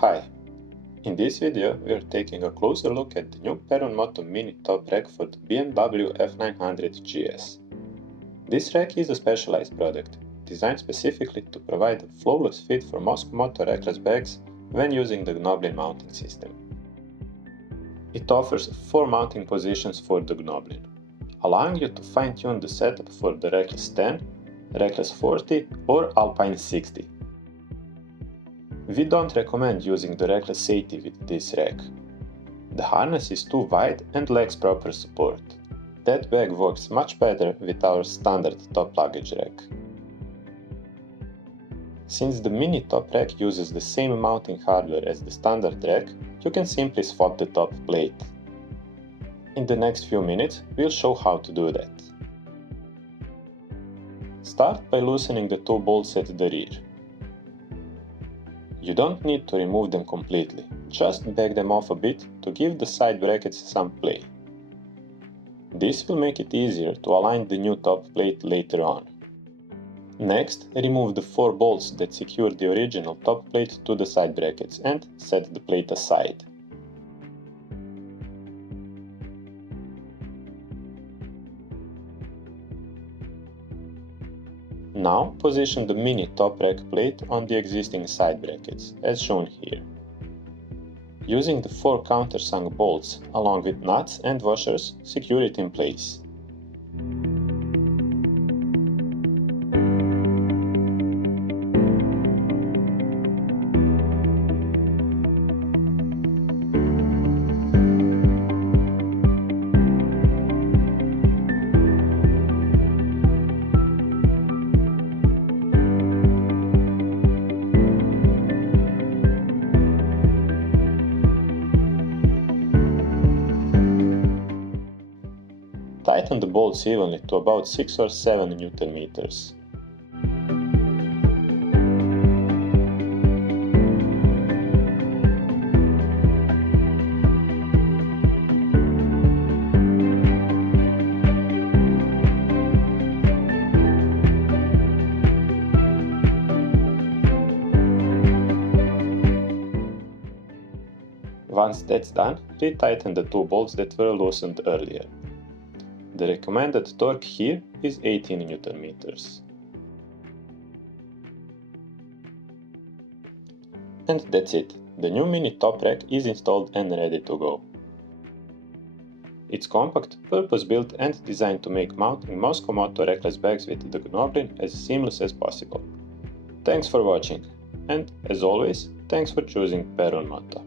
Hi! In this video we are taking a closer look at the new Perun Moto mini top rack for the BMW F900GS. This rack is a specialized product, designed specifically to provide a flawless fit for Mosko Moto Reckless bags when using the Gnoblin mounting system. It offers 4 mounting positions for the Gnoblin, allowing you to fine-tune the setup for the Rackless 10, Rackless 40 or Alpine 60. We don't recommend using the Rackless 80 with this rack. The harness is too wide and lacks proper support. That bag works much better with our standard top luggage rack. Since the mini top rack uses the same mounting hardware as the standard rack, you can simply swap the top plate. In the next few minutes, we'll show how to do that. Start by loosening the 2 bolts at the rear. You don't need to remove them completely, just back them off a bit to give the side brackets some play. This will make it easier to align the new top plate later on. Next, remove the 4 bolts that secure the original top plate to the side brackets and set the plate aside. Now position the mini top rack plate on the existing side brackets, as shown here. Using the 4 countersunk bolts, along with nuts and washers, secure it in place. Tighten the bolts evenly to about 6 or 7 Nm. Once that's done, retighten the 2 bolts that were loosened earlier. The recommended torque here is 18 Nm. And that's it, the new mini top rack is installed and ready to go. It's compact, purpose-built and designed to make mounting Mosko Moto Reckless bags with the Gnoblin as seamless as possible. Thanks for watching, and as always, thanks for choosing Perun Moto.